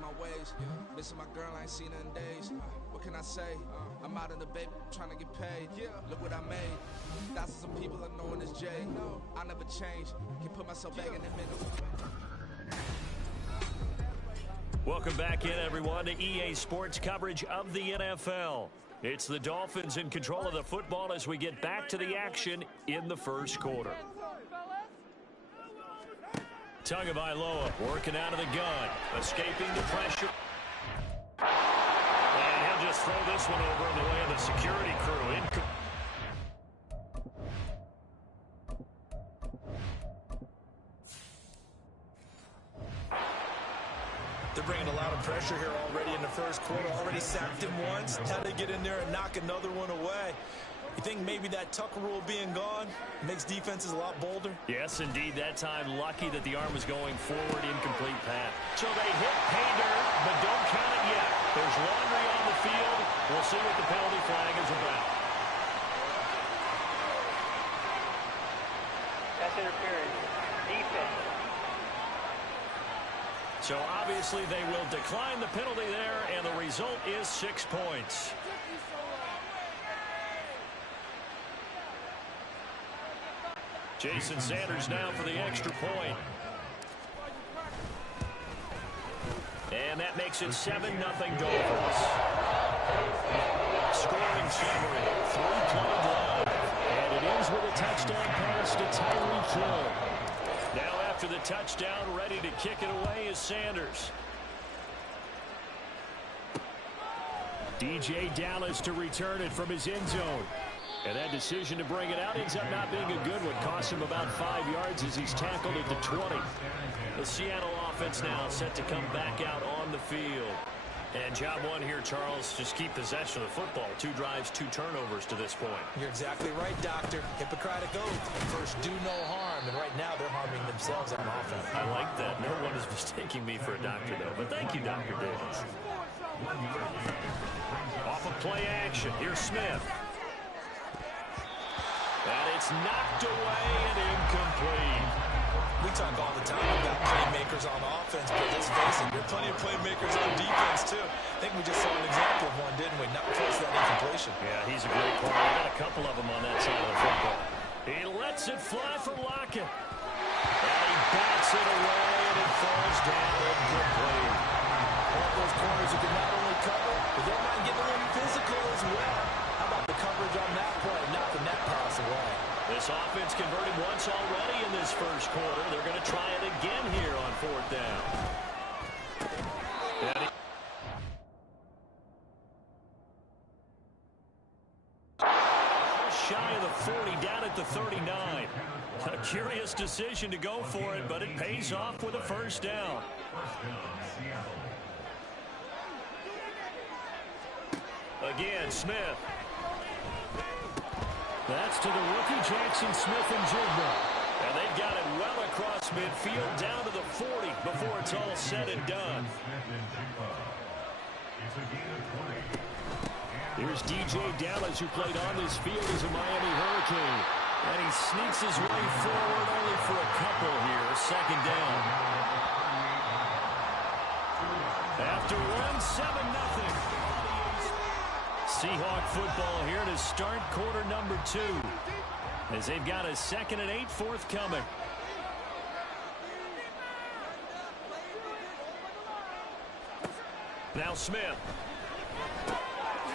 changing my ways. Missing my girl, I ain't seen her in days. What can I say? I'm out in the baby, trying to get paid. Look what I made. Thousands of people are knowing this Jay. I never change. Can put myself back in the middle. Welcome back in, everyone, to EA Sports coverage of the NFL. It's the Dolphins in control of the football as we get back to the action in the first quarter. Tagovailoa working out of the gun, escaping the pressure. And he'll just throw this one over in the way of the security crew. They're bringing a lot of pressure here already in the first quarter. Already sacked him once. Had to get in there and knock another one away. You think maybe that Tucker rule being gone makes defenses a lot bolder? Yes, indeed. That time, lucky that the arm was going forward, incomplete pass. So they hit pay dirt, but don't count it yet. There's laundry on the field. We'll see what the penalty flag is about. That's interference. Defense. So obviously they will decline the penalty there, and the result is 6 points. Jason Sanders now for the extra point. And that makes it 7-0 Dolphins. Scoring summary, 3-play drive. And it ends with a touchdown pass to Tyreek Hill. Now after the touchdown, ready to kick it away is Sanders. DJ Dallas to return it from his end zone. And that decision to bring it out ends up not being a good one. Cost him about 5 yards as he's tackled at the 20. The Seattle offense now set to come back out on the field. And job one here, Charles, just keep possession of the football. 2 drives, 2 turnovers to this point. You're exactly right, Doctor. Hippocratic oath. First, do no harm. And right now, they're harming themselves on offense. I like that. No one is mistaking me for a doctor, though. But thank you, Dr. Davis. Off of play action. Here's Smith. And it's knocked away and incomplete. We talk all the time about playmakers on offense, but let's face it, there are plenty of playmakers on defense, too. I think we just saw an example of one, didn't we? Not close to that incompletion. Yeah, he's a great player. We got a couple of them on that side of the football. He lets it fly for Lockett. And he bats it away, and it falls down incomplete. All those corners who can not only cover, but they might get a little physical as well. How about the coverage on that play, knocking that pass away? This offense converted once already in this first quarter. They're going to try it again here on 4th down. Shy of the 40, down at the 39. A curious decision to go for it, but it pays off with a first down. Again, Smith. That's to the rookie, Jackson Smith-Njigba. And they've got it well across midfield, down to the 40 before it's all said and done. Here's DJ Dallas, who played on this field as a Miami Hurricane. And he sneaks his way forward only for a couple here. 2nd down. After one, 7-0. Seahawk football here to start quarter number 2. As they've got a 2nd and 8 forthcoming. Now Smith.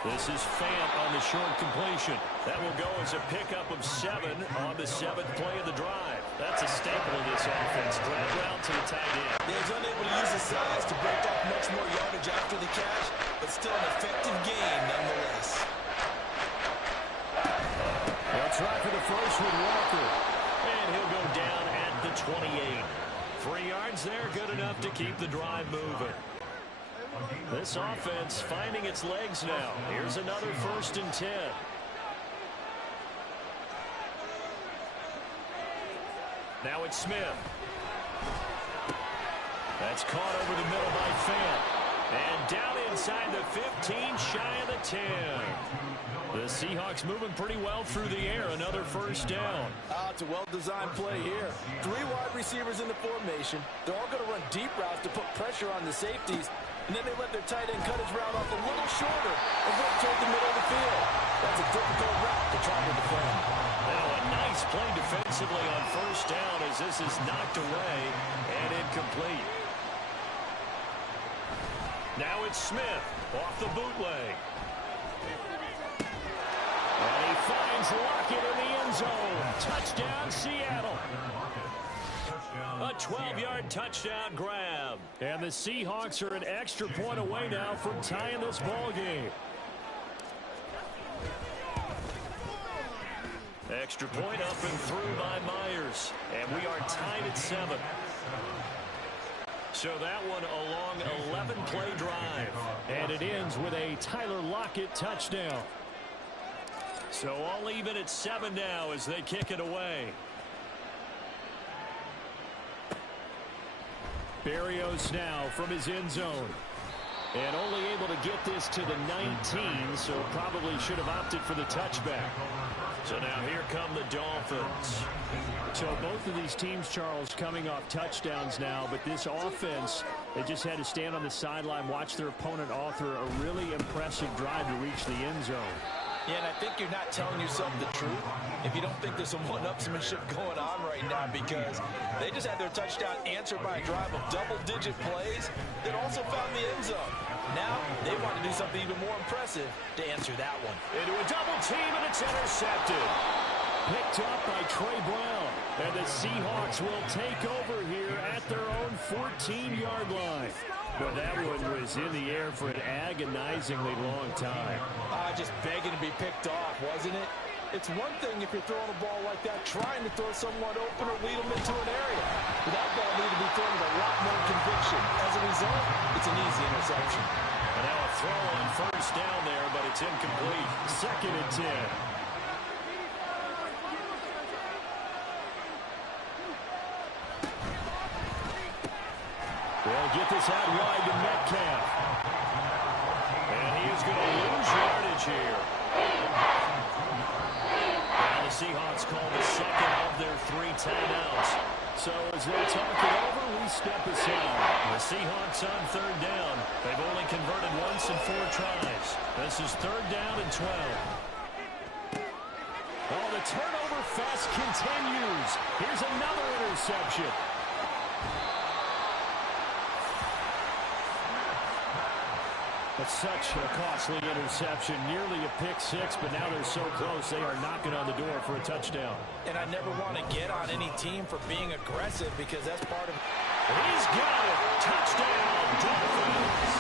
This is Fant on the short completion. That will go as a pickup of 7 on the 7th play of the drive. That's a staple of this offense. Drag route to the tight end. Yeah, he's unable to use his size to break off much more yardage after the catch, but still an effective game nonetheless. They'll try for the first with Walker. And he'll go down at the 28. 3 yards there, good enough to keep the drive moving. This offense finding its legs now. Here's another 1st and 10. Now it's Smith. That's caught over the middle by Fant. And down inside the 15, shy of the 10. The Seahawks moving pretty well through the air. Another first down. It's a well-designed play here. 3 wide receivers in the formation. They're all going to run deep routes to put pressure on the safeties. and then they let their tight end cut his route off a little shorter and go toward the middle of the field. That's a difficult route to try to defend. Now a nice play defensively on first down as this is knocked away and incomplete. Now it's Smith off the bootleg. And he finds Lockett in the end zone. Touchdown, Seattle. A 12-yard touchdown grab. And the Seahawks are an extra point away now from tying this ball game. Extra point up and through by Myers. And we are tied at 7. So that one a long 11-play drive. And it ends with a Tyler Lockett touchdown. So all even at 7 now as they kick it away. Berrios now from his end zone. And only able to get this to the 19, so probably should have opted for the touchback. So now here come the Dolphins. So both of these teams, Charles, coming off touchdowns now, but this offense, they just had to stand on the sideline, watch their opponent author a really impressive drive to reach the end zone. Yeah, and I think you're not telling yourself the truth if you don't think there's some one-upsmanship going on right now, because they just had their touchdown answered by a drive of double-digit plays that also found the end zone. Now they want to do something even more impressive to answer that one. Into a double team, and it's intercepted. Picked up by Trey Brown. And the Seahawks will take over here at their own 14-yard line. But that one was in the air for an agonizingly long time. Just begging to be picked off, wasn't it? It's one thing if you're throwing a ball like that, trying to throw someone open or lead them into an area. But that ball needed to be thrown with a lot more conviction. As a result, it's an easy interception. And now a throw on first down there, but it's incomplete. 2nd and 10. They'll get this out wide to Metcalf. And he is going to lose yardage here. Now the Seahawks call the second of their 3 timeouts. So as they talk it over, we step aside. The Seahawks on 3rd down. They've only converted once in 4 tries. This is 3rd down and 12. Oh, the turnover fest continues. Here's another interception. But such a costly interception, nearly a pick-6, but now they're so close they are knocking on the door for a touchdown. And I never want to get on any team for being aggressive, because that's part of... He's got it! Touchdown, Dolphins!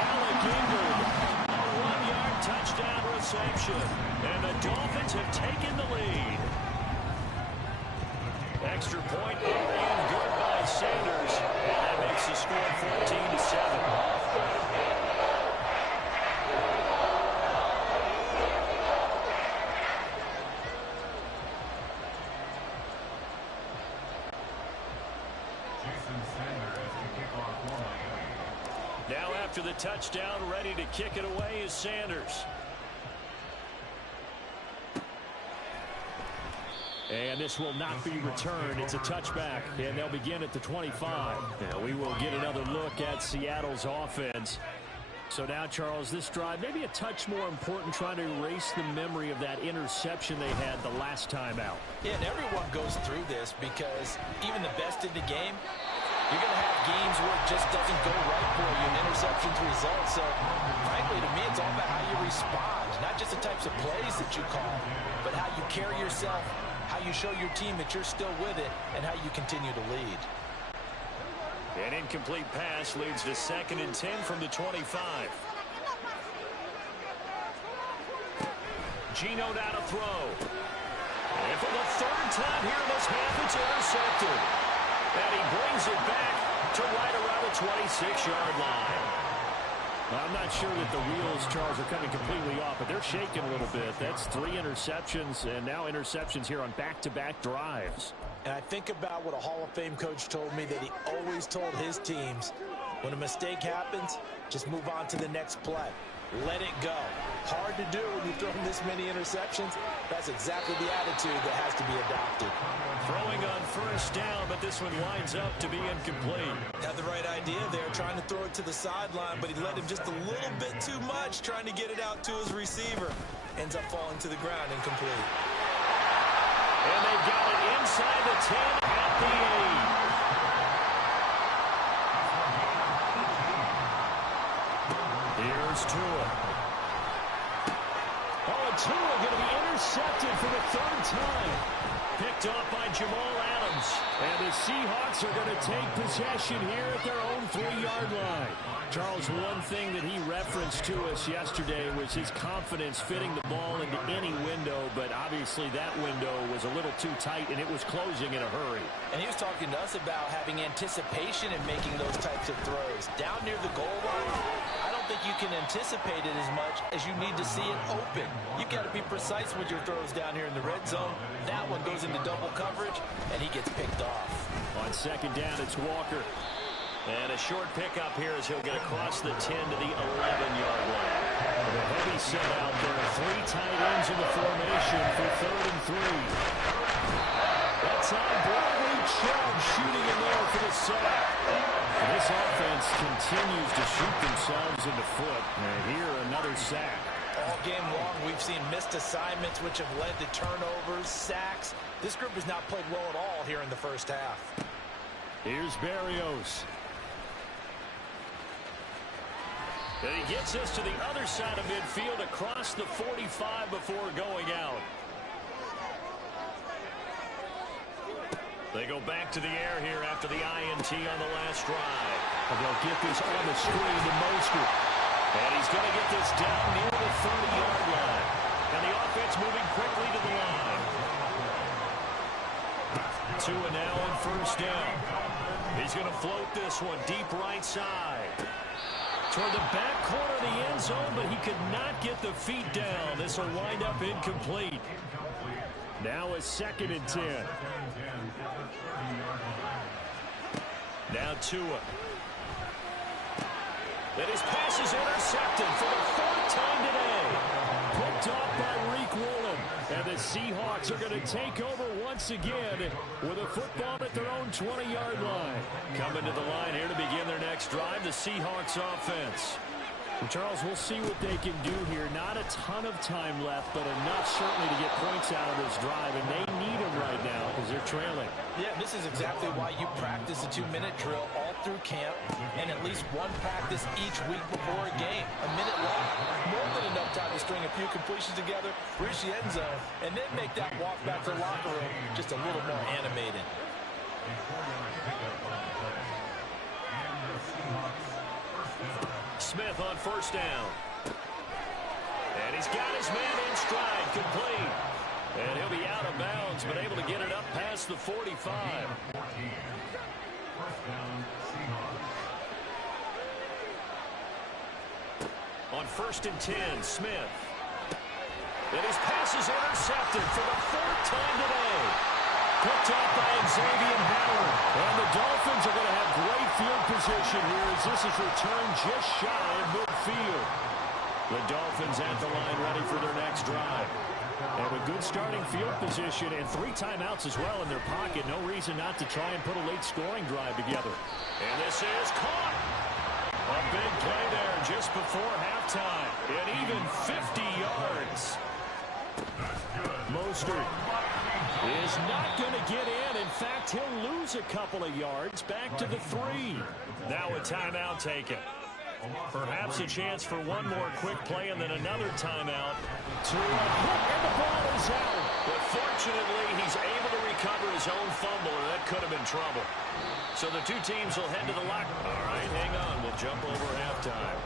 Alec Ingold, a 1-yard touchdown reception. And the Dolphins have taken the lead. Extra point up and good by Sanders. And that makes the score 14-7. Now after the touchdown, ready to kick it away is Sanders. And this will not be returned. It's a touchback, and they'll begin at the 25. Now we will get another look at Seattle's offense. So now, Charles, this drive maybe a touch more important, trying to erase the memory of that interception they had the last time out. Yeah, and everyone goes through this, because even the best in the game, you're going to have games where it just doesn't go right for you, and interceptions result. So, frankly, to me, it's all about how you respond, not just the types of plays that you call, but how you carry yourself, how you show your team that you're still with it, and how you continue to lead. An incomplete pass leads to 2nd and 10 from the 25. Geno down to throw. And for the 3rd time here in this half, it's intercepted. And he brings it back to right around the 26-yard line. I'm not sure that the wheels, Charles, are coming completely off, but they're shaking a little bit. That's 3 interceptions, and now interceptions here on back-to-back drives. And I think about what a Hall of Fame coach told me, that he always told his teams, When a mistake happens, just move on to the next play. Let it go. Hard to do when you've thrown this many interceptions. That's exactly the attitude that has to be adopted. Throwing on first down, but this one winds up to be incomplete. Had the right idea there, trying to throw it to the sideline, but he led him just a little bit too much, trying to get it out to his receiver. Ends up falling to the ground, incomplete. And they've got it inside the 10 at the 8. Here's Tua. Oh, and Tua going to be intercepted for the third time. Picked off by Jamal Adams. And the Seahawks are going to take possession here at their own 3-yard line. Charles, one thing that he referenced to us yesterday was his confidence fitting the ball into any window, but obviously that window was a little too tight, and it was closing in a hurry. And he was talking to us about having anticipation in making those types of throws. Down near the goal line, I don't think you can anticipate it as much as you need to see it open. You've got to be precise with your throws down here in the red zone. That one goes into double coverage, and he gets picked off. On second down, it's Walker. And a short pickup here as he'll get across the 10 to the 11-yard line. The heavy set out there. 3 tight ends in the formation for 3rd and 3. That's on Bradley Chubb shooting in there for the sack. This offense continues to shoot themselves in the foot. And here, another sack. All game long, we've seen missed assignments, which have led to turnovers, sacks. This group has not played well at all here in the first half. Here's Berrios. And he gets us to the other side of midfield across the 45 before going out. They go back to the air here after the INT on the last drive. And they'll get this on the screen to Mostert. And he's going to get this down near the 30-yard line. And the offense moving quickly to the line. Tua now on first down. He's going to float this one deep right side. Toward the back corner of the end zone, but he could not get the feet down. This will wind up incomplete. Now a 2nd and 10. Now Tua. And his pass is intercepted for the 4th time today. Picked off by Reek Woolen. And the Seahawks are going to take over once again with a football at their own 20-yard line. Coming to the line here to begin their next drive, the Seahawks offense. And Charles, we'll see what they can do here. Not a ton of time left, but enough certainly to get points out of this drive. And they need them right now because they're trailing. Yeah, this is exactly why you practice a 2-minute drill all through camp and at least one practice each week before a game. A minute long, more than enough time to string a few completions together, reach the end zone, and then make that walk back to the locker room just a little more animated. Smith on first down. And he's got his man in stride, complete. And he'll be out of bounds, but able to get it up past the 45. On 1st and 10, Smith. And his pass is intercepted for the 4th time today. Picked up by Xavier Howard. And the Dolphins are going to have great field position here as this is returned just shy of midfield. The Dolphins at the line ready for their next drive. And with good starting field position and 3 timeouts as well in their pocket, no reason not to try and put a late scoring drive together. And this is caught. A big play there just before halftime. And even 50 yards. Mostert is not going to get in. In fact, he'll lose a couple of yards back to the 3. Now a timeout taken. Perhaps a chance for one more quick play and then another timeout. And the ball is out. But fortunately, he's able to recover his own fumble, or that could have been trouble. So the 2 teams will head to the locker. All right, hang on. We'll jump over halftime.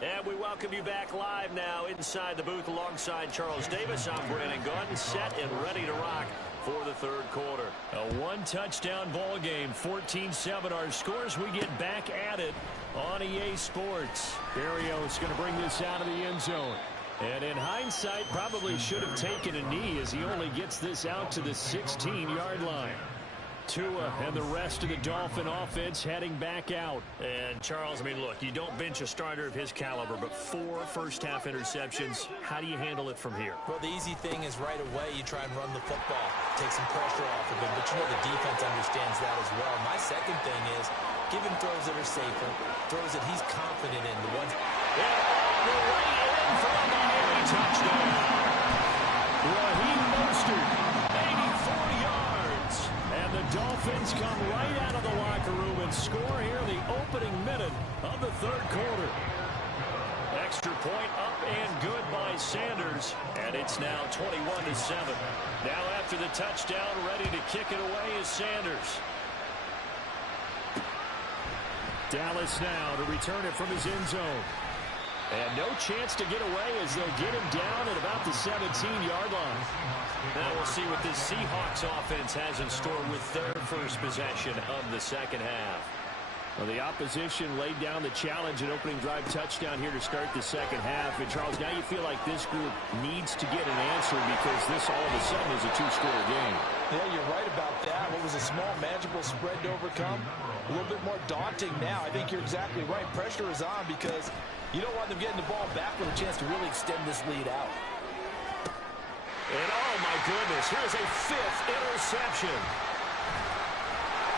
And we welcome you back live now inside the booth alongside Charles Davis. I'm Brandon Gordon, set and ready to rock for the 3rd quarter. A 1-touchdown ball game, 14-7 our scores. We get back at it on EA Sports. Berrios is going to bring this out of the end zone. And in hindsight, probably should have taken a knee as he only gets this out to the 16-yard line. Tua and the rest of the Dolphin offense heading back out. And, Charles, I mean, look, you don't bench a starter of his caliber, but 4 first-half interceptions. How do you handle it from here? Well, the easy thing is right away you try and run the football, take some pressure off of him, but you know the defense understands that as well. My second thing is give him throws that are safer, throws that he's confident in, the ones... all the way in for a Miami touchdown. Raheem Mostert, 84 yards. And the Dolphins come right out of the locker room and score here in the opening minute of the third quarter. Extra point up and good by Sanders. And it's now 21-7. Now after the touchdown, ready to kick it away is Sanders. Dallas now to return it from his end zone. And no chance to get away as they'll get him down at about the 17-yard line. Now we'll see what this Seahawks offense has in store with their first possession of the second half. Well, the opposition laid down the challenge and opening drive touchdown here to start the second half. And, Charles, now you feel like this group needs to get an answer because this all of a sudden is a two-score game. Yeah, you're right about that. What was a small, manageable spread to overcome? A little bit more daunting now. I think you're exactly right. Pressure is on because you don't want them getting the ball back with a chance to really extend this lead out. And, oh, my goodness, here's a 5th interception.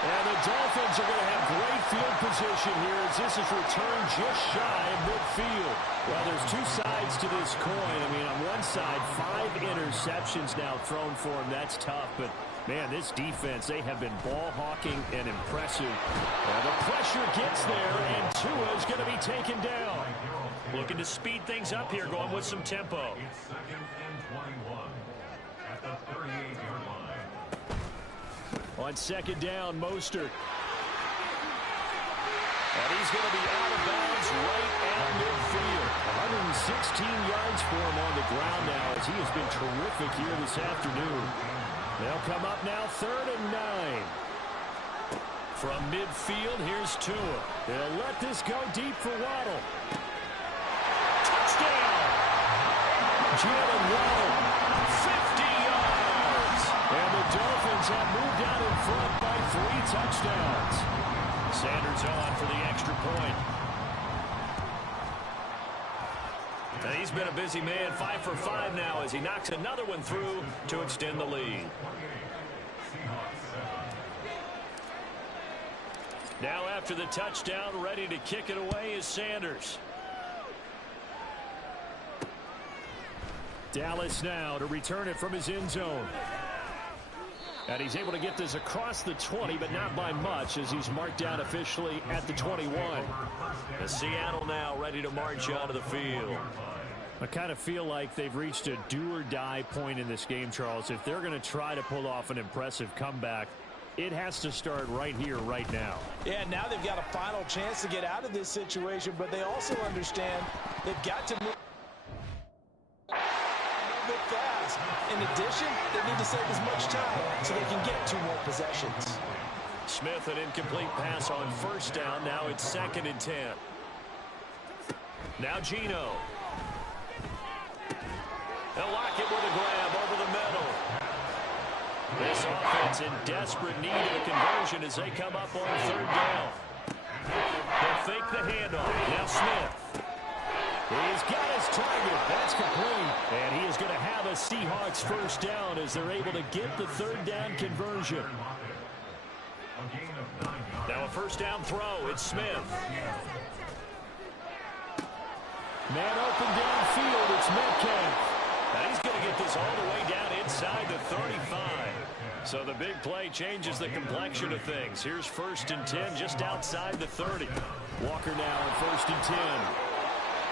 And the Dolphins are going to have great field position here as this is returned just shy of midfield. Well, there's two sides to this coin. I mean, on one side, 5 interceptions now thrown for him. That's tough, but man, this defense, they have been ball hawking and impressive. And the pressure gets there, and Tua is going to be taken down. Looking to speed things up here, going with some tempo. It's 2nd and 21 at the 38-yard line. On second down, Mostert. And he's going to be out of bounds right at midfield. 116 yards for him on the ground now as he has been terrific here this afternoon. They'll come up now 3rd and 9. From midfield, here's Tua. They'll let this go deep for Waddle. Touchdown! Jalen Waddle. 50 yards! And the Dolphins have moved out in front by 3 touchdowns. Sanders on for the extra point. And he's been a busy man, 5 for 5 now as he knocks another one through to extend the lead. Now after the touchdown, ready to kick it away is Sanders. Dallas now to return it from his end zone. And he's able to get this across the 20, but not by much as he's marked down officially at the 21. And Seattle now ready to march onto the field. I kind of feel like they've reached a do-or-die point in this game, Charles. If they're going to try to pull off an impressive comeback, it has to start right here, right now. Yeah, now they've got a final chance to get out of this situation, but they also understand they've got to move bit fast. In addition, they need to save as much time so they can get 2 more possessions. Smith, an incomplete pass on first down. Now it's 2nd and 10. Now Geno. And Lockett with a grab over the middle. This offense in desperate need of a conversion as they come up on 3rd down. They'll fake the handoff. Now Smith. He's got his target. That's complete. And he is going to have a Seahawks first down as they're able to get the 3rd down conversion. Now a first down throw. It's Smith. Man open downfield. It's Metcalf. And he's going to get this all the way down inside the 35. So the big play changes the complexion of things. Here's 1st and 10 just outside the 30. Walker now on 1st and 10.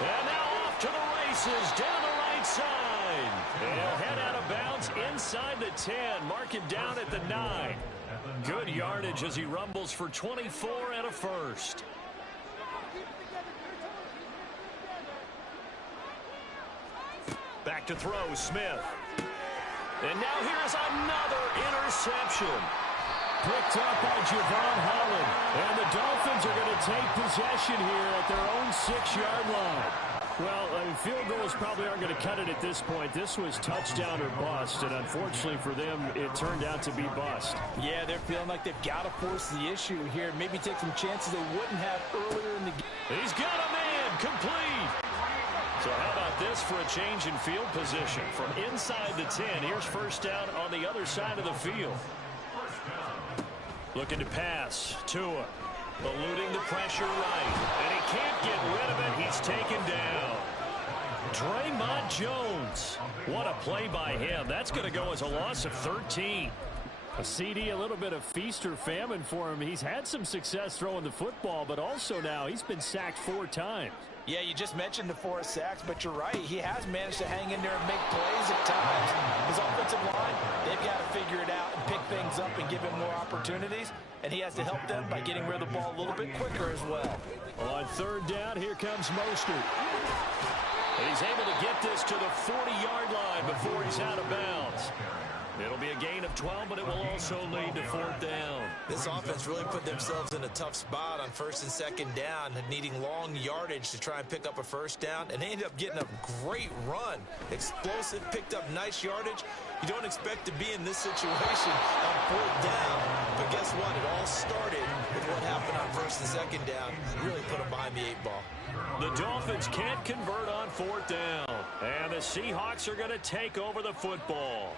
And now off to the races down the right side. He'll head out of bounds inside the 10. Mark him down at the 9. Good yardage as he rumbles for 24 and a first. Back to throw, Smith. And now here's another interception. Picked up by Javon Holland. And the Dolphins are going to take possession here at their own 6-yard line. Well, I mean, field goals probably aren't going to cut it at this point. This was touchdown or bust, and unfortunately for them, it turned out to be bust. Yeah, they're feeling like they've got to force the issue here. Maybe take some chances they wouldn't have earlier in the game. He's got a man complete. So how about this for a change in field position? From inside the 10, here's first down on the other side of the field. Looking to pass. Tua eluding the pressure right. And he can't get rid of it. He's taken down. Draymond Jones. What a play by him. That's going to go as a loss of 13. A CD, a little bit of feast or famine for him. He's had some success throwing the football, but also now he's been sacked 4 times. Yeah, you just mentioned the 4 sacks, but you're right. He has managed to hang in there and make plays at times. His offensive line, they've got to figure it out and pick things up and give him more opportunities. And he has to help them by getting rid of the ball a little bit quicker as well. On third down, here comes Mostert. And he's able to get this to the 40-yard line before he's out of bounds. It'll be a gain of 12, but it will also lead to 4th down. This offense really put themselves in a tough spot on 1st and 2nd down, needing long yardage to try and pick up a first down, and they ended up getting a great run. Explosive, picked up nice yardage. You don't expect to be in this situation on 4th down, but guess what? It all started with what happened on 1st and 2nd down. Really put them behind the 8 ball. The Dolphins can't convert on 4th down, and the Seahawks are going to take over the football.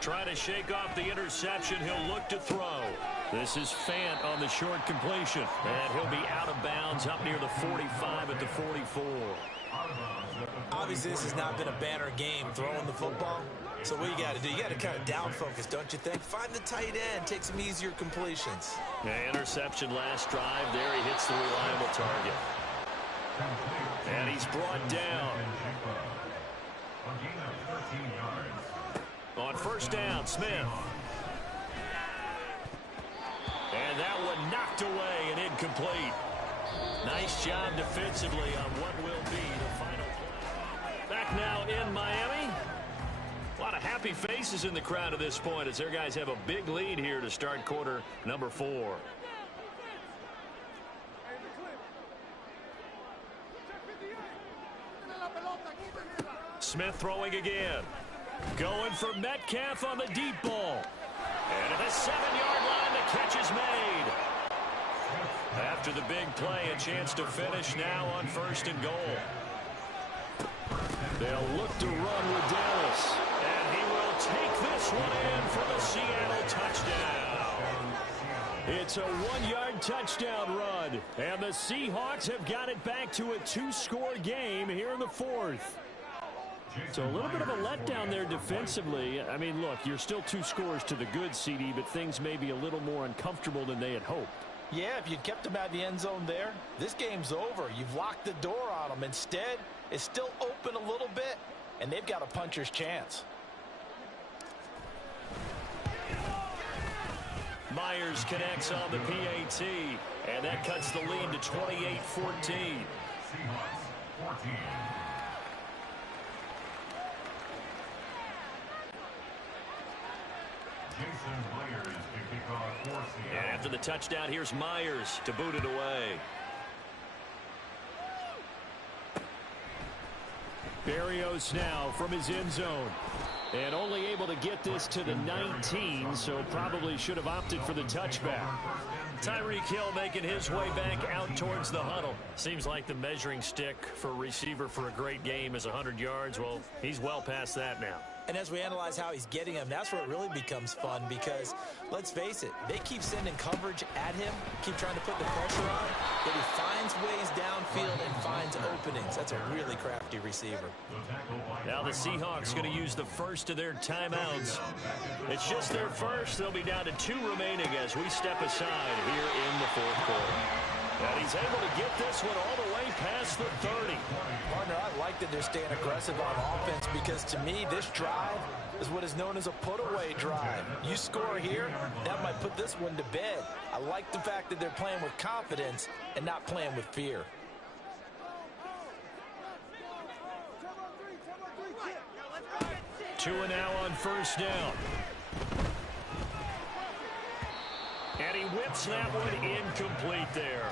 Trying to shake off the interception. He'll look to throw. This is Fant on the short completion. And he'll be out of bounds up near the 45 at the 44. Obviously, this has not been a banner game throwing the football. So what you got to do, you got to kind of down focus, don't you think? Find the tight end, take some easier completions. Yeah, interception last drive. There he hits the reliable target. And he's brought down. On first down, Smith. And that one knocked away and incomplete. Nice job defensively on what will be the final play. Back now in Miami. A lot of happy faces in the crowd at this point as their guys have a big lead here to start quarter number 4. Smith throwing again. Going for Metcalf on the deep ball. And at the 7-yard line, the catch is made. After the big play, a chance to finish now on 1st and goal. They'll look to run with Dallas. And he will take this one in for the Seattle touchdown. It's a 1-yard touchdown run. And the Seahawks have got it back to a 2-score game here in the 4th. So a little bit of a letdown there defensively. I mean, look, you're still 2 scores to the good, CD, but things may be a little more uncomfortable than they had hoped. Yeah, if you'd kept them out of the end zone there, this game's over. You've locked the door on them. Instead, it's still open a little bit, and they've got a puncher's chance. Myers connects on the PAT, and that cuts the lead to 28-14. And after the touchdown, here's Myers to boot it away. Berrios now from his end zone. And only able to get this to the 19, so probably should have opted for the touchback. Tyreek Hill making his way back out towards the huddle. Seems like the measuring stick for a receiver for a great game is 100 yards. Well, he's well past that now. And as we analyze how he's getting them, that's where it really becomes fun because, let's face it, they keep sending coverage at him, keep trying to put the pressure on, but he finds ways downfield and finds openings. That's a really crafty receiver. Now the Seahawks going to use the first of their timeouts. It's just their first. They'll be down to 2 remaining as we step aside here in the 4th quarter. And he's able to get this one all the way past the 30. Partner, I like that they're staying aggressive on offense because to me, this drive is what is known as a put-away drive. You score here, that might put this one to bed. I like the fact that they're playing with confidence and not playing with fear. Two and now on first down. And he whips that one incomplete there.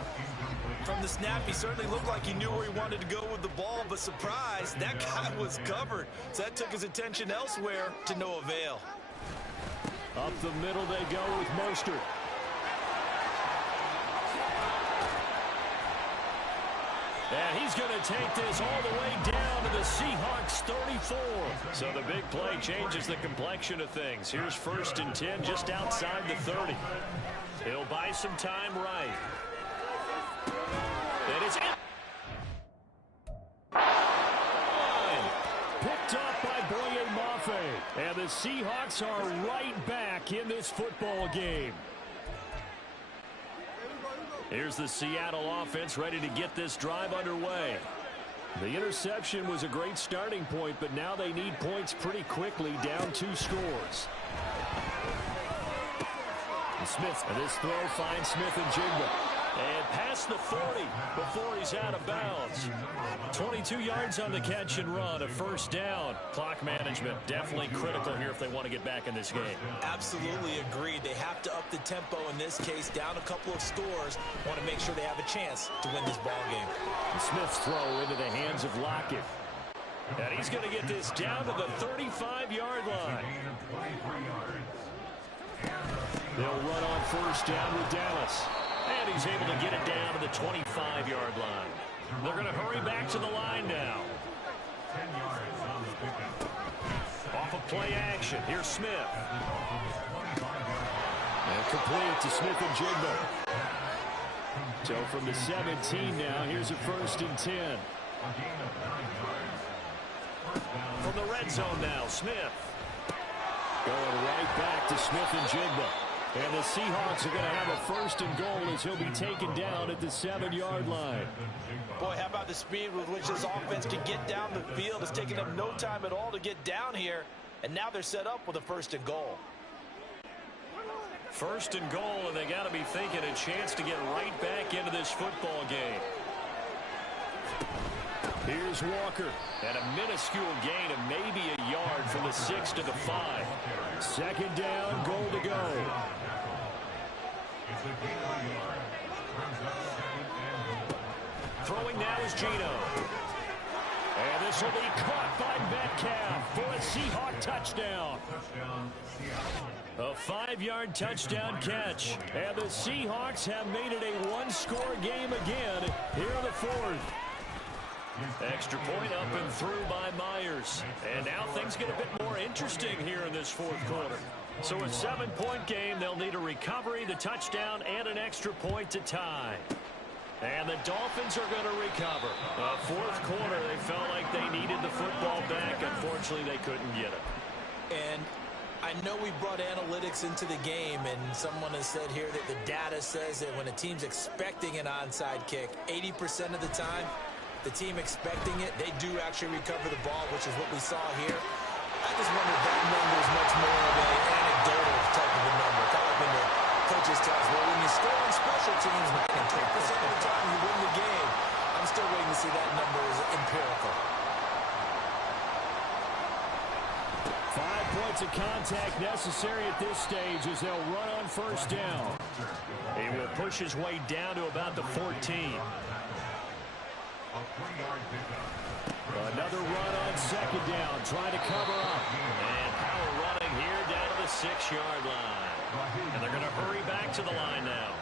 From the snap, he certainly looked like he knew where he wanted to go with the ball, but surprise, that guy was covered. So that took his attention elsewhere to no avail. Up the middle they go with Mostert. And he's going to take this all the way down to the Seahawks 34. So the big play changes the complexion of things. Here's 1st and 10 just outside the 30. He'll buy some time right. And it's in. Picked up by Boye Mafe. And the Seahawks are right back in this football game. Here's the Seattle offense ready to get this drive underway. The interception was a great starting point, but now they need points pretty quickly, down 2 scores. And Smith, and this throw finds Smith and Jigba. And past the 40 before he's out of bounds. 22 yards on the catch and run, a 1st down. Clock management definitely critical here if they want to get back in this game. Absolutely agreed. They have to up the tempo in this case, down a couple of scores. Want to make sure they have a chance to win this ball game. And Smith's throw into the hands of Lockett. And he's going to get this down to the 35-yard line. They'll run on 1st down with Dallas. And he's able to get it down to the 25-yard line. They're going to hurry back to the line now. Off of play action. Here's Smith. And complete to Smith and Jigba. So from the 17 now, here's a 1st and 10. From the red zone now, Smith. Going right back to Smith and Jigba. And the Seahawks are going to have a 1st and goal as he'll be taken down at the 7-yard line. Boy, how about the speed with which this offense can get down the field? It's taken them no time at all to get down here. And now they're set up with a 1st and goal. 1st and goal, and they got to be thinking a chance to get right back into this football game. Here's Walker. And a minuscule gain of maybe a yard from the 6 to the 5. 2nd down, goal to go. Throwing now is Geno. And this will be caught by Metcalf for a Seahawk touchdown. A 5-yard touchdown catch. And the Seahawks have made it a 1-score game again here in the 4th. Extra point up and through by Myers. And now things get a bit more interesting here in this 4th quarter. So a 7-point game, they'll need a recovery, the touchdown, and an extra point to tie. And the Dolphins are going to recover. 4th quarter, they felt like they needed the football back. Unfortunately, they couldn't get it. And I know we brought analytics into the game, and someone has said here that the data says that when a team's expecting an onside kick, 80% of the time, the team expecting it, they do actually recover the ball, which is what we saw here. I just wonder if that number is much more of an anecdotal type of a number. Kind of like when the coaches tell us, well, when you score on special teams, 10% of the time you win the game. I'm still waiting to see that number is empirical. 5 points of contact necessary at this stage as they'll run on 1st down. He will push his way down to about the 14. Another run on 2nd down, trying to cover up. And power running here down to the 6-yard line. And they're going to hurry back to the line now.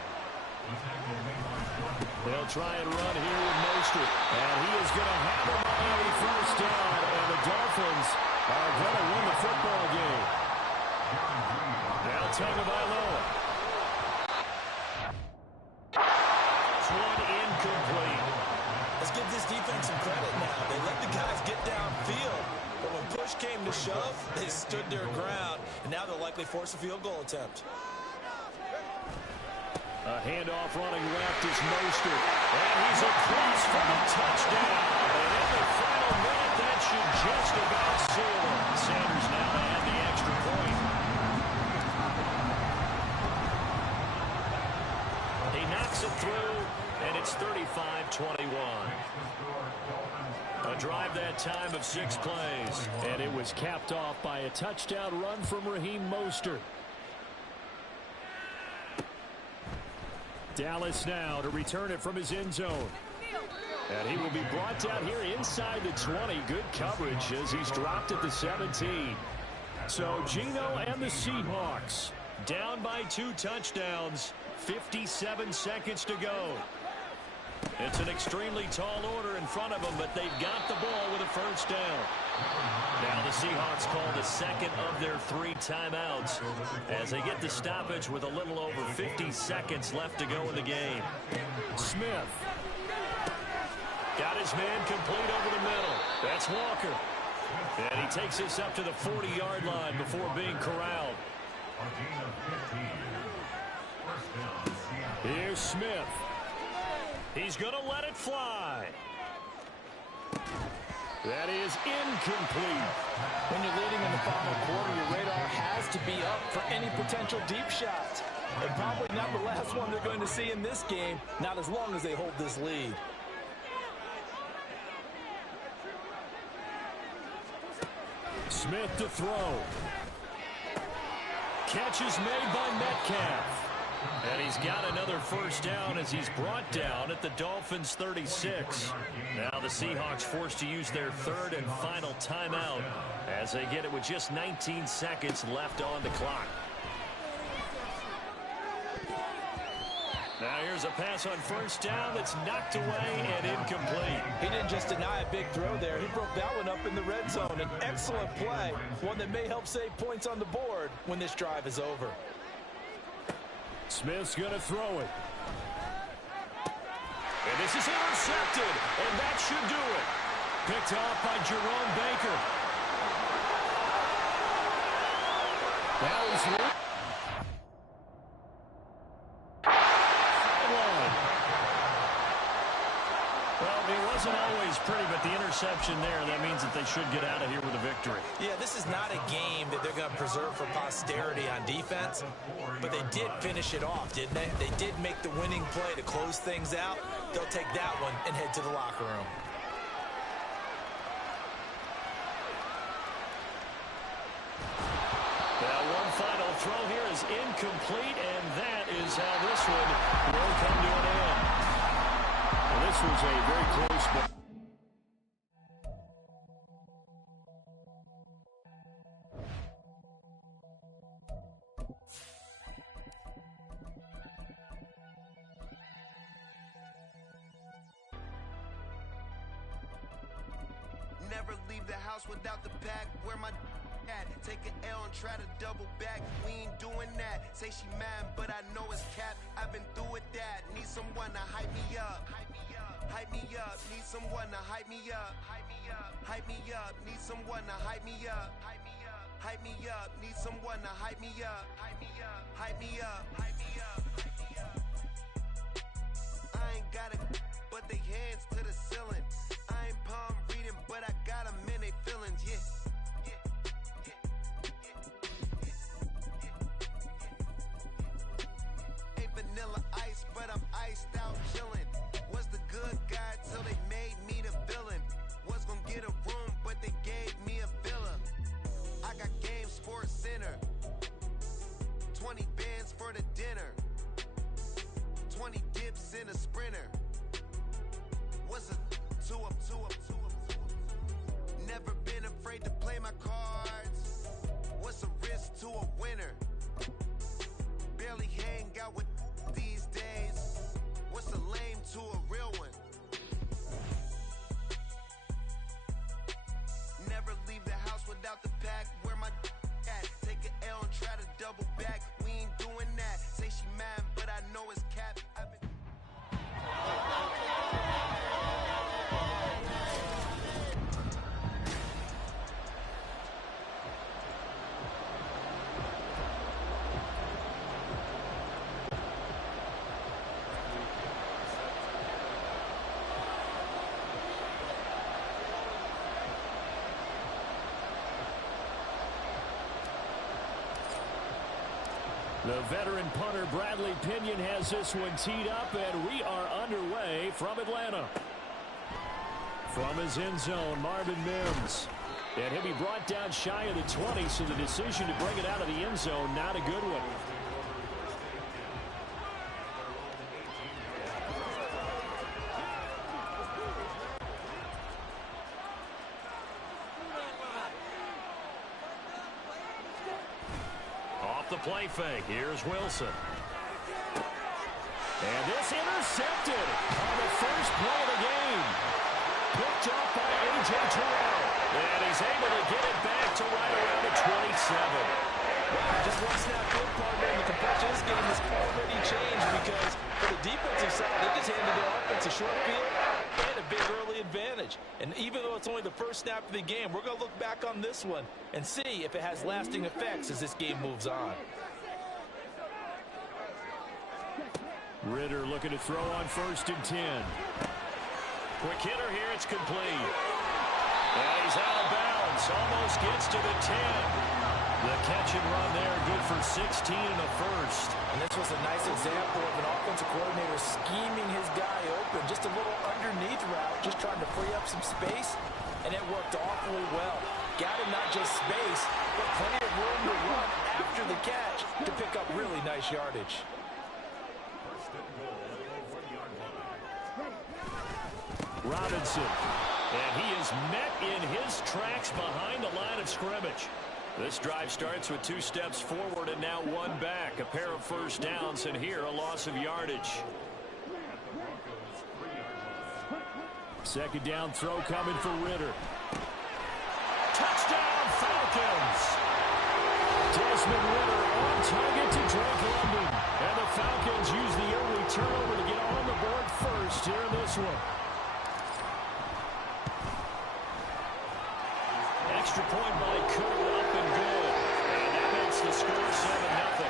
They'll try and run here with Mostert. And he is going to have a Miami 1st down. And the Dolphins are going to win the football game. Now Tagovailoa. One incomplete. Let's give this defense some credit now. They let the guys get downfield. But when push came to shove, they stood their ground. And now they'll likely force a field goal attempt. A handoff running left is Mostert. And he's across for the touchdown. And in the final minute, that should just about seal it. Sanders now had the extra point. He knocks it through, and it's 35-21. A drive that time of 6 plays. And it was capped off by a touchdown run from Raheem Mostert. Dallas now to return it from his end zone. And he will be brought down here inside the 20. Good coverage as he's dropped at the 17. So Geno and the Seahawks down by 2 touchdowns. 57 seconds to go. It's an extremely tall order in front of them, but they've got the ball with a first down. Now the Seahawks call the second of their 3 timeouts as they get the stoppage with a little over 50 seconds left to go in the game. Smith. Got his man complete over the middle. That's Walker. And he takes this up to the 40-yard line before being corralled. Here's Smith. He's going to let it fly. That is incomplete. When you're leading in the final quarter, your radar has to be up for any potential deep shots. And probably not the last one they're going to see in this game, not as long as they hold this lead. Smith to throw. Catch is made by Metcalf. And he's got another first down as he's brought down at the Dolphins' 36. Now the Seahawks forced to use their 3rd and final timeout as they get it with just 19 seconds left on the clock. Now here's a pass on first down that's knocked away and incomplete. He didn't just deny a big throw there. He broke that one up in the red zone. An excellent play, one that may help save points on the board when this drive is over. Smith's going to throw it. And this is intercepted, and that should do it. Picked off by Jerome Baker. That was sideline. Well, it wasn't always pretty, but the interception there, that means that they should get out of here with a victory. Yeah, this is not a game that they're going to preserve for posterity on defense, but they did finish it off, didn't they? They did make the winning play to close things out. They'll take that one and head to the locker room. Now one final throw here is incomplete, and that is how this one will come to an end. Well, this was a very close ball. Never leave the house without the pack. Where my at? Take an L and try to double back. We ain't doing that. Say she mad, but I know it's cap. I've been through with that. Need someone to hype me up. Hype me up. Hype me up. Need someone to hype me up. Hype me up. Hype me up. Need someone to hype me up. Hype me up. Hype me up. Need someone to hype me up. Hype me up. Hype me up. Hype me up. Hype me up. I ain't got it, but they hands to the ceiling. I ain't palm reading, but I got them in they feelings, yeah. Ain't vanilla ice, but I'm iced out chillin'. Was the good guy till they made me the villain. Was gonna get a room, but they gave me a villa. I got Game Sports Center. 20 bands for the dinner. 20 dips in a sprinter. What's a 2 up, 2 up, 2 up, 2 up? Never been afraid to play my cards. What's a risk to a winner? Barely hang out with these days. What's a lame to a real one? Never leave the house without the pack. Where my at? Take an L and try to double back. We ain't doing that. Say she mad, but I know it's cap. I've been The veteran punter Bradley Pinion has this one teed up, and we are underway from Atlanta. From his end zone, Marvin Mims. And he'll be brought down shy of the 20, so the decision to bring it out of the end zone, not a good one. play fake. Here's Wilson. And this intercepted on the first play of the game. Picked up by A.J. Terrell. And he's able to get it back to right around the 27. Wow, just one snap good, partner, and the complexion of this game has already changed because for the defensive side, they just handed their offense a short field and a big early advantage. And even though it's only the first snap of the game, we're going to look back on this one and see if it has lasting effects as this game moves on. Ritter looking to throw on 1st and 10. Quick hitter here, it's complete. And he's out of bounds, almost gets to the 10. The catch and run there, good for 16 and a first. And this was a nice example of an offensive coordinator scheming his guy open. Just a little underneath route, just trying to free up some space, and it worked awfully well. Got him not just space, but plenty of room to run after the catch to pick up really nice yardage. Robinson. And he is met in his tracks behind the line of scrimmage. This drive starts with 2 steps forward and now 1 back. A pair of first downs, and here a loss of yardage. 2nd down throw coming for Ritter. Touchdown Falcons! Desmond Ritter on target to Drake London. And the Falcons use the early turnover to get on the board first here in this one. Extra point by Koo, up and good. And that makes the score 7-0.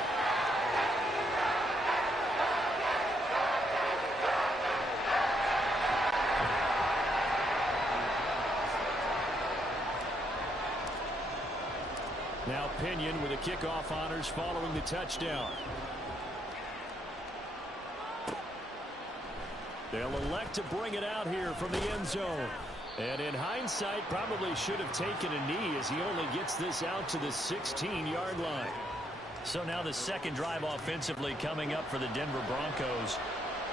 Now Pinion with the kickoff honors following the touchdown. They'll elect to bring it out here from the end zone. And in hindsight, probably should have taken a knee as he only gets this out to the 16-yard line. So now the second drive offensively coming up for the Denver Broncos.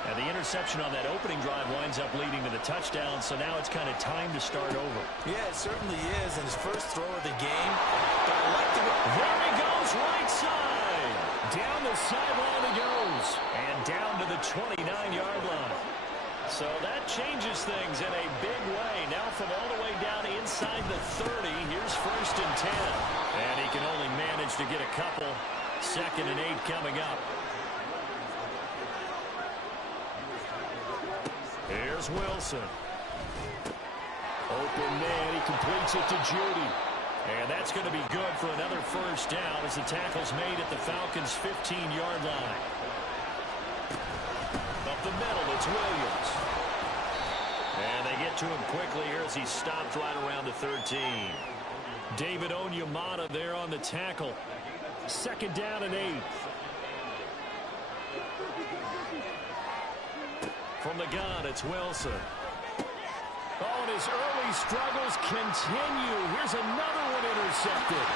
And the interception on that opening drive winds up leading to the touchdown, so now it's kind of time to start over. Yeah, it certainly is. And his first throw of the game. But I like the there he goes, right side. Down the sideline he goes. And down to the 29-yard line. So that changes things in a big way. Now from all the way down inside the 30, here's 1st and 10. And he can only manage to get a couple. 2nd and 8 coming up. Here's Wilson. Open man, he completes it to Judy. And that's going to be good for another first down as the tackle's made at the Falcons' 15-yard line. Up the middle, it's Williams. And they get to him quickly here as he's stopped right around the 13. David Onyemata there on the tackle. 2nd down and 8. From the gun, it's Wilson. Oh, and his early struggles continue. Here's another one intercepted.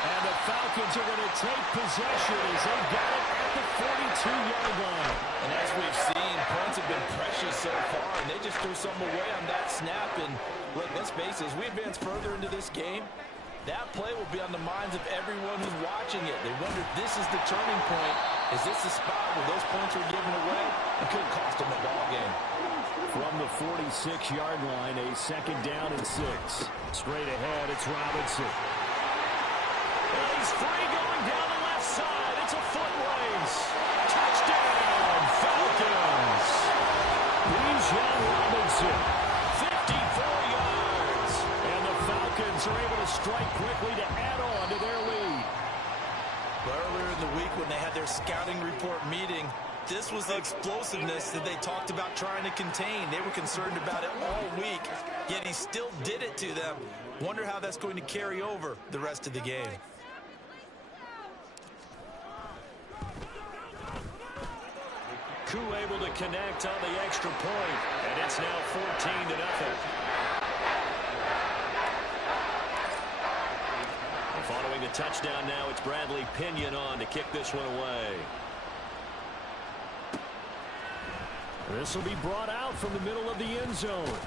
And the Falcons are going to take possession as they got it at the 42-yard line. And as we've seen, points have been precious so far, and they just threw some away on that snap. And look, let's face it, as we advance further into this game, that play will be on the minds of everyone who's watching it. They wonder if this is the turning point. Is this the spot where those points were given away? It could cost them the ball game. From the 46-yard line, a 2nd down and 6. Straight ahead, it's Robinson. And he's free going down the left side. It's a foot race. Touchdown, Falcons. Bijan Robinson. 54 yards. And the Falcons are able to strike quickly to add on to their lead. But earlier in the week when they had their scouting report meeting, this was the explosiveness that they talked about trying to contain. They were concerned about it all week, yet he still did it to them. Wonder how that's going to carry over the rest of the game. Koo able to connect on the extra point, and it's now 14-0. Following the touchdown now, it's Bradley Pinion on to kick this one away. This will be brought out from the middle of the end zone.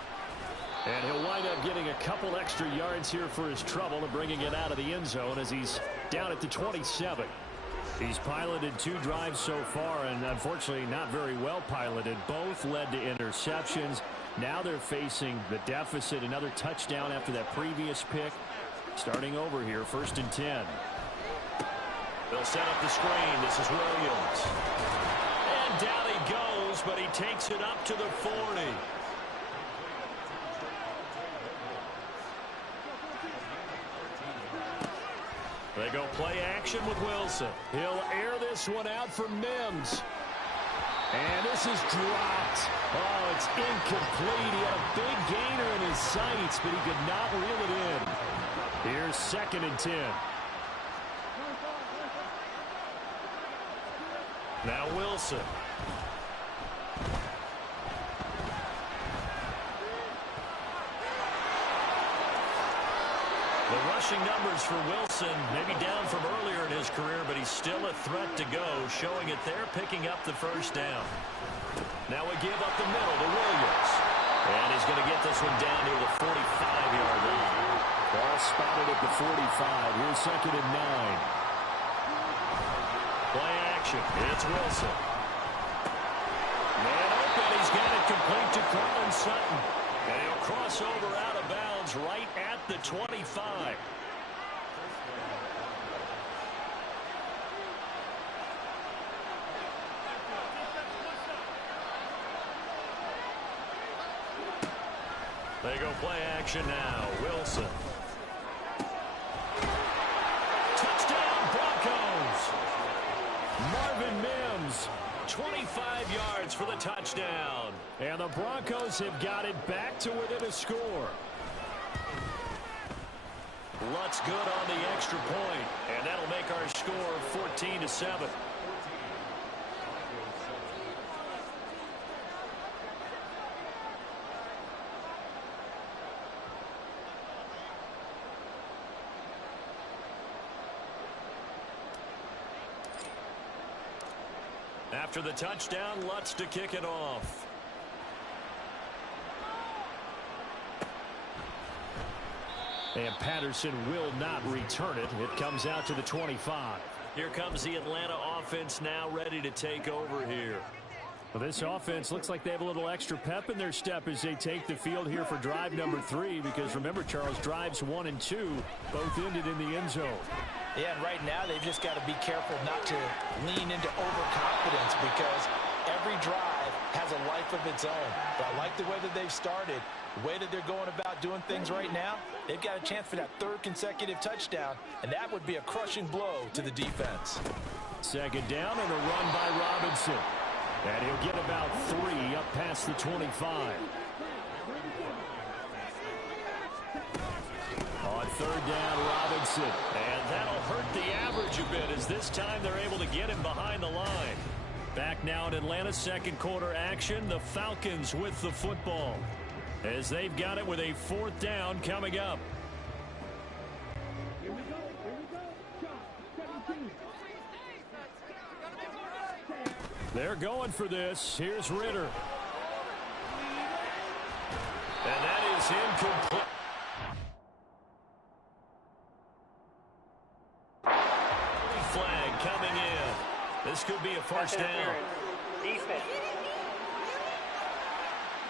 And he'll wind up getting a couple extra yards here for his trouble and bringing it out of the end zone as he's down at the 27. He's piloted 2 drives so far, and unfortunately not very well piloted. Both led to interceptions. Now they're facing the deficit. Another touchdown after that previous pick. Starting over here, 1st and 10. They'll set up the screen. This is Williams. And down he goes, but he takes it up to the 40. They go play action with Wilson. He'll air this one out for Mims. And this is dropped. Oh, it's incomplete. He had a big gainer in his sights, but he could not reel it in. Here's 2nd and 10. Now Wilson. The rushing numbers for Wilson maybe down from earlier in his career, but he's still a threat to go, showing it there, picking up the 1st down. Now we give up the middle to Williams. And he's going to get this one down near the 45-yard line. Ball spotted at the 45. Here's 2nd and 9. Play action. It's Wilson. Man open. He's got it complete to Colin Sutton. And he'll cross over out of bounds right at the 25. They go play action now. Wilson. Touchdown Broncos. Marvin Mims. 25 yards for the touchdown. And the Broncos have got it back to within a score. Lutz good on the extra point, and that'll make our score 14-7. After the touchdown, Lutz to kick it off. And Patterson will not return it. It comes out to the 25. Here comes the Atlanta offense now ready to take over here. Well, this offense looks like they have a little extra pep in their step as they take the field here for drive number 3. Because remember, Charles, drives 1 and 2 both ended in the end zone. Yeah, and right now they've just got to be careful not to lean into overconfidence because every drive has a life of its own. But I like the way that they've started, the way that they're going about doing things right now. They've got a chance for that 3rd consecutive touchdown, and that would be a crushing blow to the defense. 2nd down and a run by Robinson. And he'll get about 3 up past the 25. On 3rd down, Robinson. And that'll hurt the average a bit as this time they're able to get him behind the line. Back now in Atlanta, 2nd quarter action. The Falcons with the football as they've got it with a 4th down coming up. They're going for this. Here's Ritter. And that is incomplete. Flag coming in. This could be a 1st down. Defense.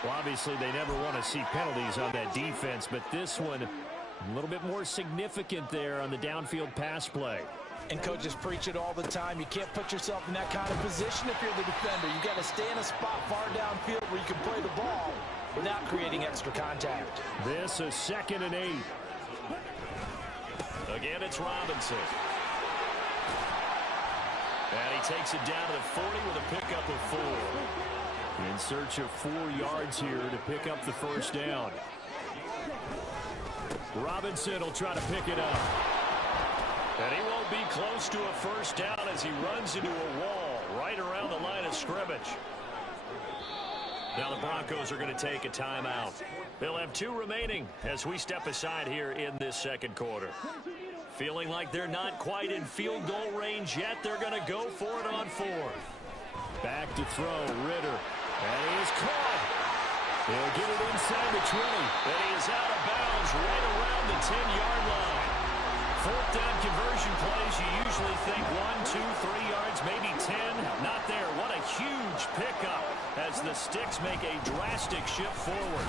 Well, obviously they never want to see penalties on that defense, but this one a little bit more significant there on the downfield pass play. And coaches preach it all the time. You can't put yourself in that kind of position if you're the defender. You've got to stay in a spot far downfield where you can play the ball without creating extra contact. This is 2nd and 8. Again, it's Robinson. And he takes it down to the 40 with a pickup of 4. In search of 4 yards here to pick up the 1st down. Robinson will try to pick it up. And he won't be close to a 1st down as he runs into a wall right around the line of scrimmage. Now the Broncos are going to take a timeout. They'll have 2 remaining as we step aside here in this 2nd quarter. Feeling like they're not quite in field goal range yet, they're going to go for it on 4th. Back to throw, Ritter. And he is caught. He'll get it inside the 20. And he is out of bounds right around the 10-yard line. Fourth down conversion plays, you usually think 1, 2, 3 yards, maybe 10. Not there. What a huge pickup as the Sticks make a drastic shift forward.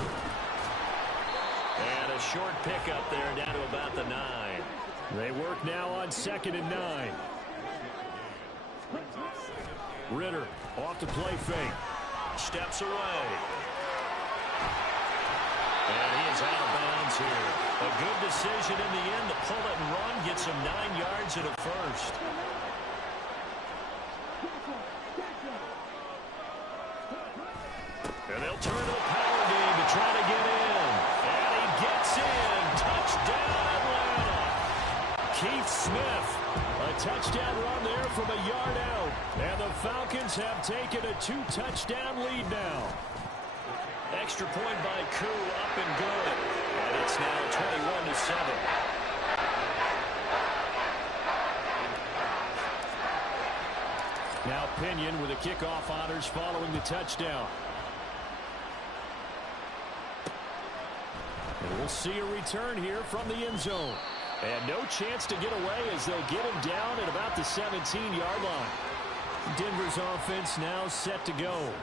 And a short pickup there down to about the 9. They work now on 2nd and 9. Ritter off the play fake. Steps away. And he is out of bounds here. A good decision in the end to pull it and run. Gets him 9 yards and a first. And they'll turn to the power game to try to get in. And he gets in. Touchdown, Atlanta. Keith Smith. A touchdown run there from a yard out. And the Falcons have taken a 2-touchdown lead now. Extra point by Koo, up and good. And it's now 21-7. Now Pinion with the kickoff honors following the touchdown. And we'll see a return here from the end zone. And no chance to get away as they'll get him down at about the 17-yard line. Denver's offense now set to go.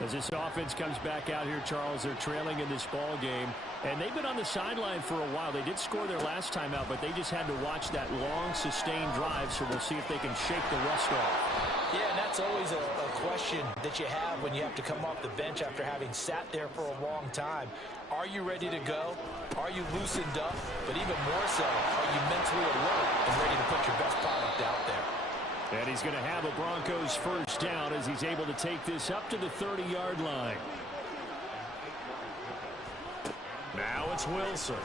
As this offense comes back out here, Charles, they're trailing in this ball game. And they've been on the sideline for a while. They did score their last time out, but they just had to watch that long, sustained drive, so we'll see if they can shake the rust off. Yeah, and that's always a question that you have when you have to come off the bench after having sat there for a long time. Are you ready to go? Are you loosened up? But even more so, are you mentally alert and ready to put your best product out there? And he's going to have a Broncos first down as he's able to take this up to the 30-yard line. Now it's Wilson.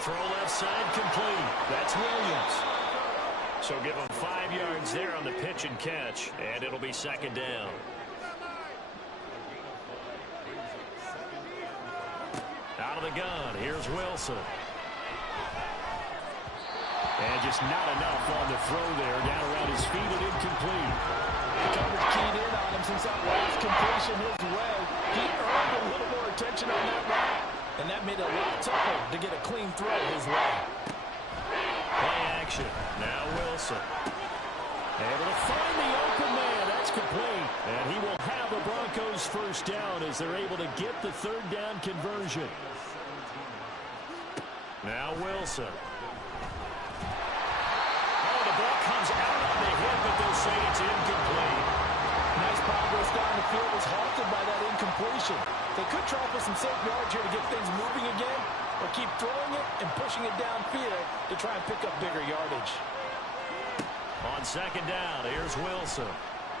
Throw left side complete. That's Williams. So give him 5 yards there on the pitch and catch, and it'll be 2nd down. Out of the gun, here's Wilson. And just not enough on the throw there. Down around his feet and incomplete. The coverage keyed in on him since that last completion his way. He earned a little more attention on that route, and that made it a lot tougher to get a clean throw his way. Play action. Now Wilson. Able to find the open man. That's complete. And he will have the Broncos first down as they're able to get the 3rd down conversion. Now Wilson. Oh, the ball comes out on the hit, but they'll say it's incomplete. Nice progress down the field was halted by that incompletion. They could try for some safe yards here to get things moving again, or keep throwing it and pushing it downfield to try and pick up bigger yardage. On 2nd down, here's Wilson.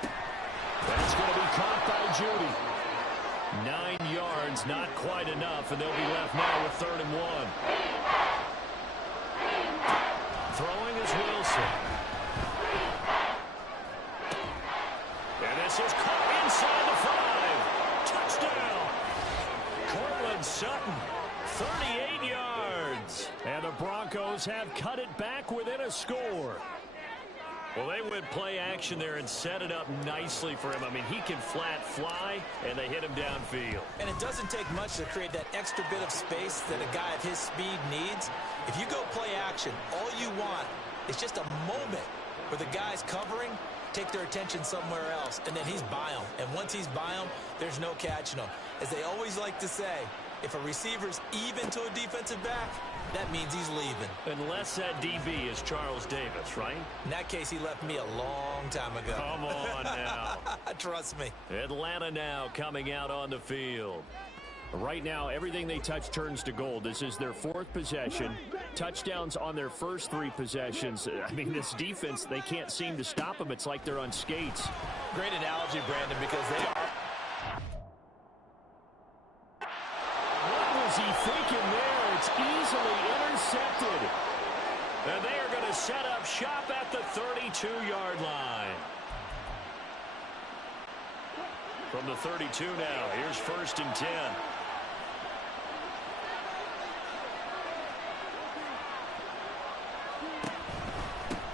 That's going to be caught by Judy. 9 yards, not quite enough, and they'll be left now with 3rd and 1. Throwing is Wilson. And this is caught inside the 5. Touchdown. Cortland Sutton, 38 yards. And the Broncos have cut it back within a score. Well, they would play action there and set it up nicely for him. I mean, he can flat fly, and they hit him downfield. And it doesn't take much to create that extra bit of space that a guy of his speed needs. If you go play action, all you want is just a moment where the guy's covering, take their attention somewhere else, and then he's by him. And once he's by him, there's no catching him. As they always like to say, if a receiver's even to a defensive back, that means he's leaving. Unless that DB is Charles Davis, right? In that case, he left me a long time ago. Come on now. Trust me. Atlanta now coming out on the field. Right now, everything they touch turns to gold. This is their 4th possession. Touchdowns on their first 3 possessions. I mean, this defense, they can't seem to stop them. It's like they're on skates. Great analogy, Brandon, because they are. What was he thinking there? It's easily intercepted. And they are going to set up shop at the 32-yard line. From the 32 now, here's 1st and 10.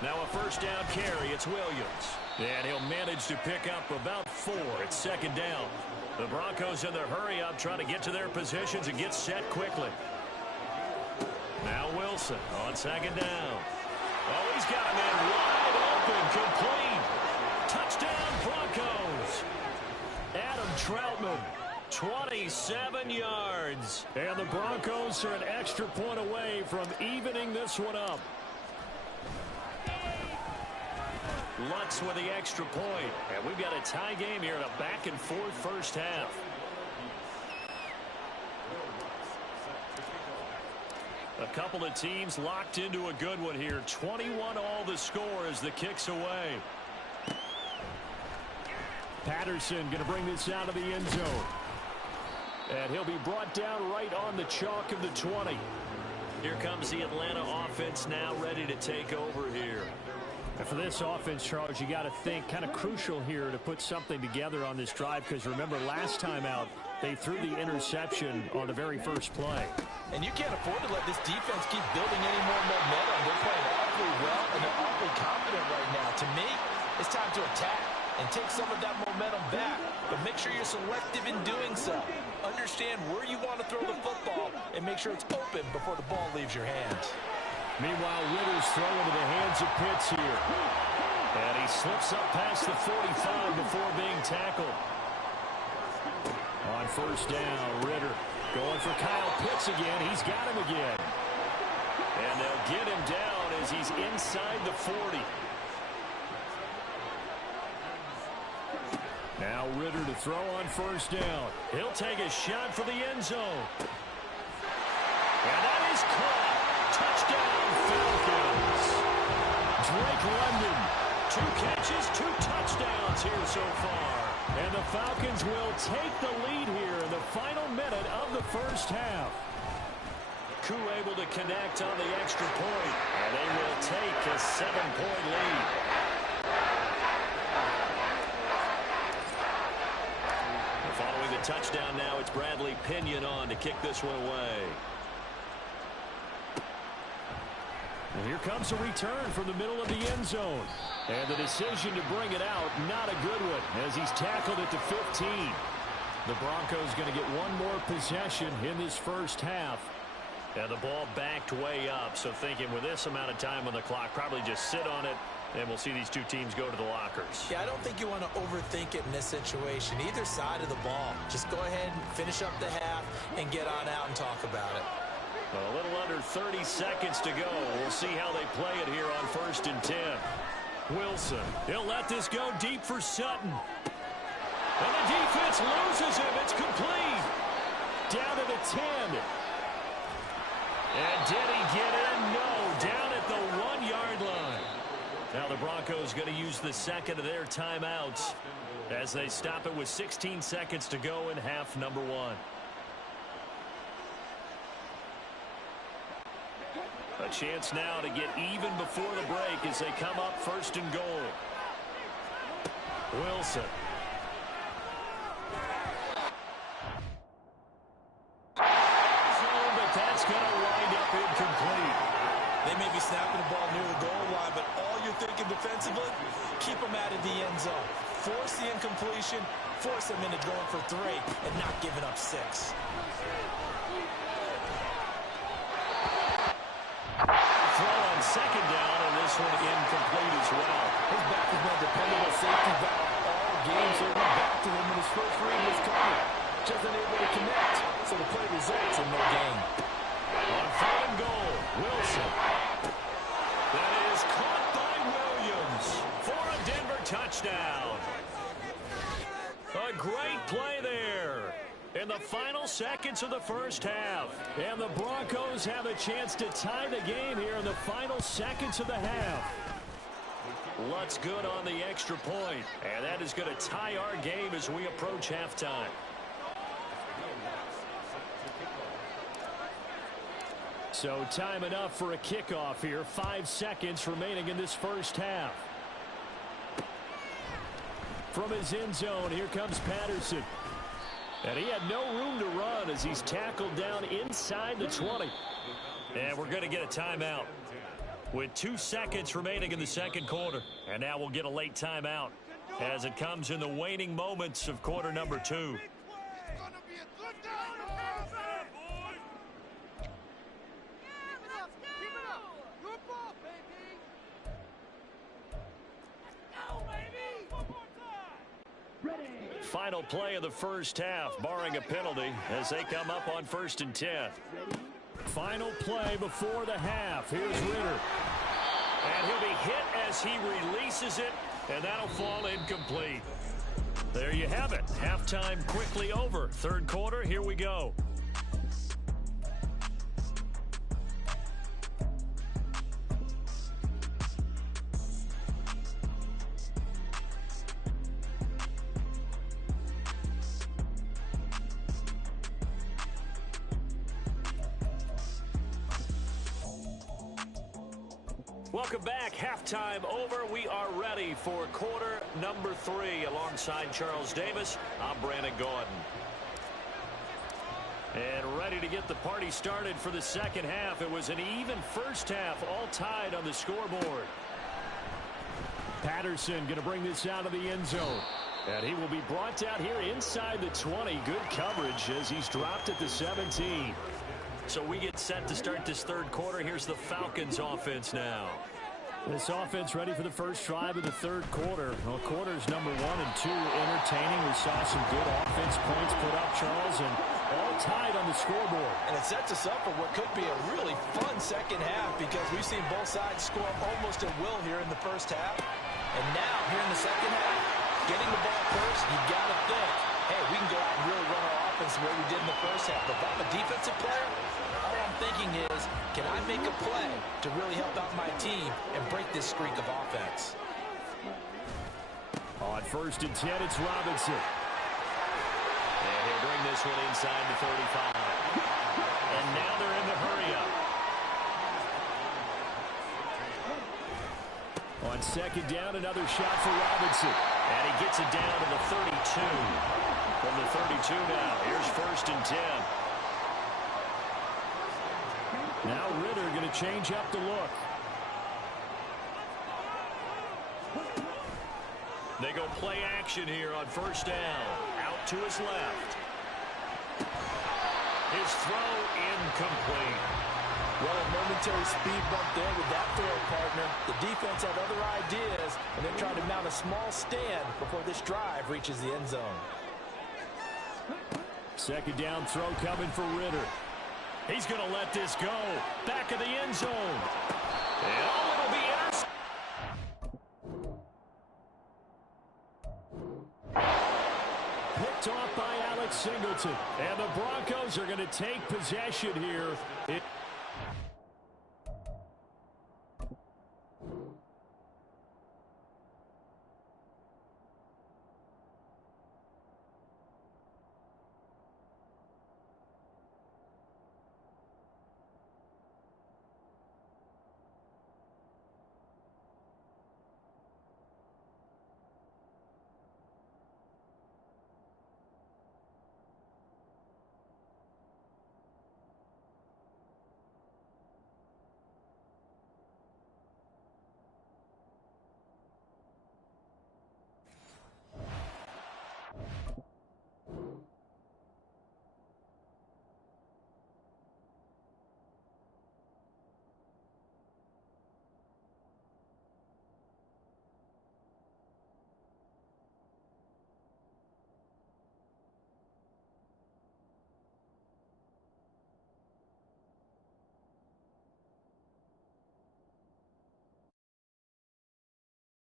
Now a first down carry, it's Williams. And he'll manage to pick up about 4. It's 2nd down. The Broncos in their hurry up, trying to get to their positions and get set quickly. Now Wilson on second down. Oh, he's got a man wide open, complete. Touchdown, Broncos. Adam Troutman, 27 yards. And the Broncos are an extra point away from evening this one up. Lutz with the extra point. And we've got a tie game here in a back-and-forth first half. A couple of teams locked into a good one here. 21 all the score as the kick's away. Patterson going to bring this out of the end zone. And he'll be brought down right on the chalk of the 20. Here comes the Atlanta offense now ready to take over here. And for this offense, Charles, you got to think kind of crucial here to put something together on this drive, because remember last time out they threw the interception on the very first play. And you can't afford to let this defense keep building any more momentum. They're playing awfully well, and they're awfully confident right now. To me, it's time to attack and take some of that momentum back, but make sure you're selective in doing so. Understand where you want to throw the football and make sure it's open before the ball leaves your hands. Meanwhile, Ritter's throwing into the hands of Pitts here. And he slips up past the 45 before being tackled. On first down, Ritter going for Kyle Pitts again. He's got him again. And they'll get him down as he's inside the 40. Now Ritter to throw on first down. He'll take a shot for the end zone. And that is caught. Touchdown, Falcons. Drake London, 2 catches, 2 touchdowns here so far. And the Falcons will take the lead here in the final minute of the first half. Koo able to connect on the extra point, and they will take a 7-point lead. Following the touchdown now, it's Bradley Pinion on to kick this one away. And here comes a return from the middle of the end zone. And the decision to bring it out, not a good one, as he's tackled at the 15. The Broncos going to get one more possession in this first half. And the ball backed way up, so thinking with this amount of time on the clock, probably just sit on it, and we'll see these two teams go to the lockers. Yeah, I don't think you want to overthink it in this situation. Either side of the ball. Just go ahead and finish up the half and get on out and talk about it. Well, a little under 30 seconds to go. We'll see how they play it here on 1st and 10. Wilson, he'll let this go deep for Sutton. And the defense loses him. It's complete. Down to the 10. And did he get in? No, down at the 1-yard line. Now the Broncos going to use the second of their timeouts as they stop it with 16 seconds to go in half number 1. A chance now to get even before the break as they come up 1st and goal. Wilson. But that's going to wind up incomplete. They may be snapping the ball near the goal line, but all you're thinking defensively, keep them out of the end zone. Force the incompletion, force them into going for 3, and not giving up 6. Throw on second down, and this one incomplete as well. His back has been a dependable safety valve all game, so we're back to him when his first read was coming. Just unable to connect, so the play results in no gain. On 3rd and goal, Wilson. That is caught by Williams for a Denver touchdown. A great play there in the final seconds of the first half. And the Broncos have a chance to tie the game here in the final seconds of the half. Lutz good on the extra point, and that is going to tie our game as we approach halftime. So time enough for a kickoff here. 5 seconds remaining in this first half. From his end zone, here comes Patterson. And he had no room to run as he's tackled down inside the 20. And we're going to get a timeout with 2 seconds remaining in the second quarter. And now we'll get a late timeout as it comes in the waning moments of quarter number 2. final play of the first half, barring a penalty, as they come up on 1st and 10. Final play before the half. Here's Ritter. And he'll be hit as he releases it, and that'll fall incomplete. There you have it. Halftime quickly over. Third quarter, here we go. Welcome back. Halftime over. We are ready for quarter number 3. Alongside Charles Davis, I'm Brandon Gordon. And ready to get the party started for the second half. It was an even first half, all tied on the scoreboard. Patterson going to bring this out of the end zone. And he will be brought down here inside the 20. Good coverage as he's dropped at the 17. So we get set to start this third quarter. Here's the Falcons offense now. This offense ready for the first drive of the third quarter. Well, quarters number 1 and 2 entertaining. We saw some good offense points put up, Charles, and all tied on the scoreboard. And it sets us up for what could be a really fun second half because we've seen both sides score almost at will here in the first half. And now, here in the second half, getting the ball first, you've got to think, hey, we can go out and really run our offense the way we did in the first half. But if I'm a defensive player, all I'm thinking is, can I make a play to really help out my team and break this streak of offense? On 1st and 10, it's Robinson. And he'll bring this one inside the 35. And now they're in the hurry up. On 2nd down, another shot for Robinson. And he gets it down to the 32. From the 32 now, here's 1st and 10. Now Ritter going to change up the look. They go play action here on 1st down. Out to his left. His throw incomplete. Well, a momentary speed bump there with that throw, partner. The defense had other ideas, and they're trying to mount a small stand before this drive reaches the end zone. 2nd down throw coming for Ritter. He's going to let this go. Back of the end zone. And it'll be intercepted. Picked off by Alex Singleton. And the Broncos are going to take possession here.